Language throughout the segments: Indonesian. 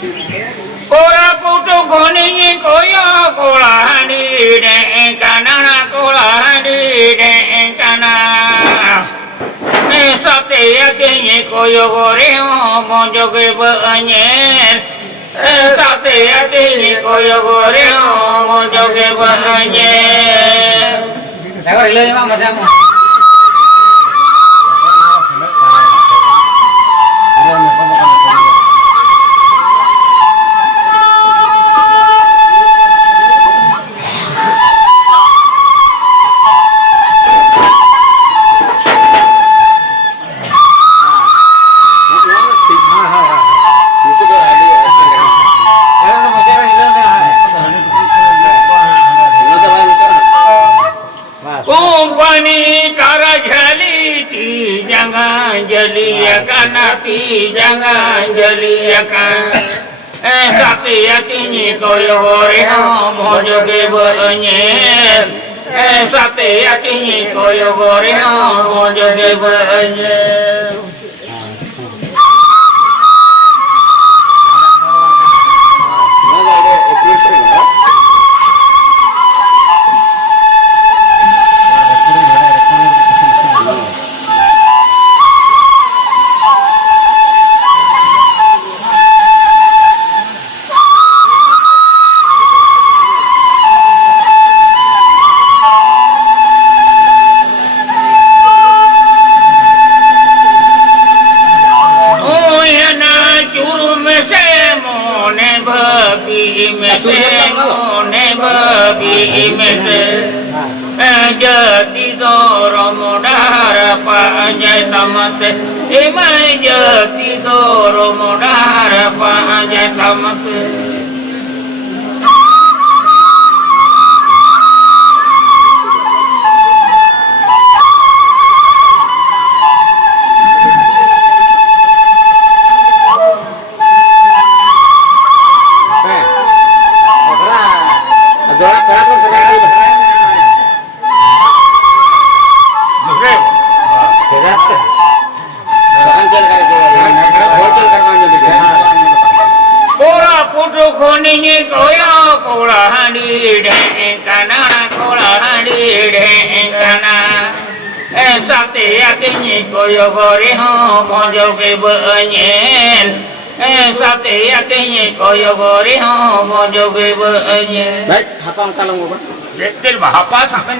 Ora putu goni koyo kolani deng kanana kolani deng kana. Sate ati koyo gore monjo ke banyen. Sate ati koyo gore monjo ke banyen. Saya hilo yung mga mo. Kumpani kara jali ti jangan jaliakan ti jangan jaliakan sakti hatinya koyo gore mojo ke banyen sakti hatinya koyo gore mojo ke banyen. Jati doro modara panjai tamase imai jati doro modara panjai tamase Koni koyo kolani deng kana kolani deng kana sakti hatinya koyo gore mojo ke banyen sakti hatinya koyo gore mojo ke banyen. Baik, hafal kalau mau. Betul bah hafal sampai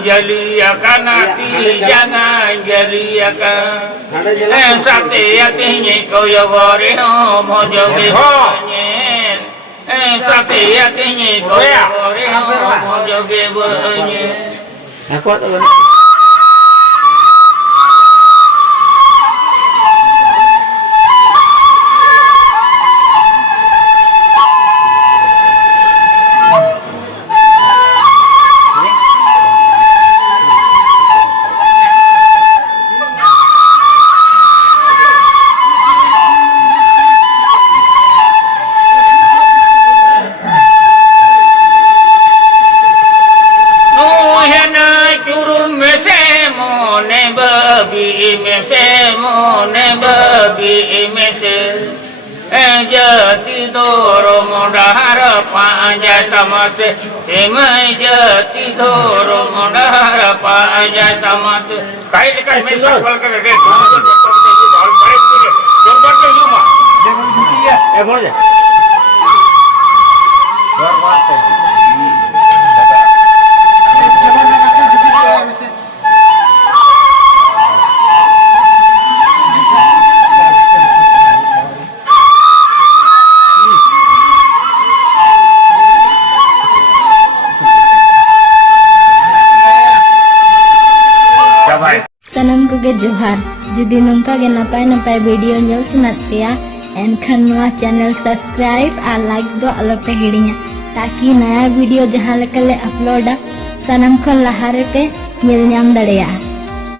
jaliakan hati jangan jaliakan sakti hatinya koyo gore mojo ke banyen sakti hatinya koyo gore mojo ke banyen. Jati doro modara panjai tamase emai jati doro modara panjai tamase kai lekas mesaj bal kar re bal baik tu jorbar ke yuma boleh jorbar ke Salam kuge Johar. Jadi nungka ge napai video nyel sunat ya. एनखान नवा channel subscribe और लाइक दो अलपे हिड़िया ताकि नया वीडियो जहाँ लेकर अपलोडा सनम खन लहारे पे मिल नाम दड़ेया।